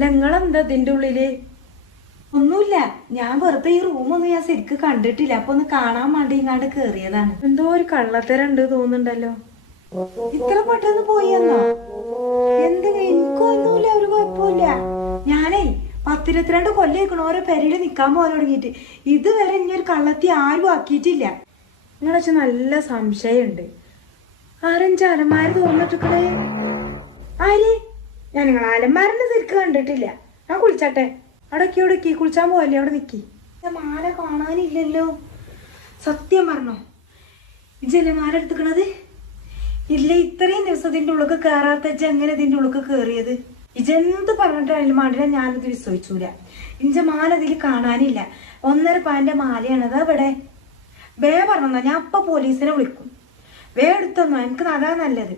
നിങ്ങളെന്താ ഇതിന്റെ ഉള്ളില്? ഒന്നുമില്ല, ഞാൻ വെറുതെ ഈ റൂമൊന്നും ഞാൻ ശരിക്ക് കണ്ടിട്ടില്ല. അപ്പൊ ഒന്ന് കാണാൻ വേണ്ടി ഇങ്ങാണ്ട് കേറിയതാണ്. എന്തോ ഒരു കള്ളത്തരണ്ട് തോന്നുന്നുണ്ടല്ലോ. ഇത്ര പെട്ടെന്ന് പോയെന്നോ? എന്തിനാ? എനിക്കൊന്നുമില്ല, ഒരു കുഴപ്പമില്ല. ഞാനേ 10-22 കൊല്ലേക്കണ ഓരോ പെരയില് നിക്കാൻ പോകാൻ തുടങ്ങിയിട്ട് ഇതുവരെ ഇനി ഒരു കള്ളത്തി ആരും ആക്കിയിട്ടില്ല. നിങ്ങളെ നല്ല സംശയമുണ്ട്. ആരഞ്ച് അലമാര തോന്നിട്ടിക്കണേ? ആര്? ഞാൻ നിങ്ങൾ അലമാരന്റെ ശരിക്ക് കണ്ടിട്ടില്ല. ഞാൻ കുളിച്ചാട്ടെ. അടക്കി കുളിച്ചാൻ പോവല്ലേ, അവിടെ നിക്കി. മാല കാണാനില്ലല്ലോ. സത്യം പറഞ്ഞോ ഇജല്ലേ മാല എടുത്തുക്കണത്? ഇല്ല, ഇത്രയും ദിവസം ഇതിന്റെ ഉള്ളിൽ കയറാത്ത എങ്ങനെ ഇതിന്റെ ഉള്ളിൽ കയറിയത്? ഇജെന്ത് പറഞ്ഞിട്ടായാലും മാണ്ടില്ല, ഞാനിത് വിശ്വസിച്ചൂല. ഇഞ്ച മാല ഇതിൽ കാണാനില്ല. 1.5 പവന്റെ മാലയാണത്. അവിടെ വേ പറഞ്ഞോ, ഞാൻ അപ്പൊ പോലീസിനെ വിളിക്കും. വേ എടുത്തൊന്നോ, എനിക്ക് അതാ നല്ലത്.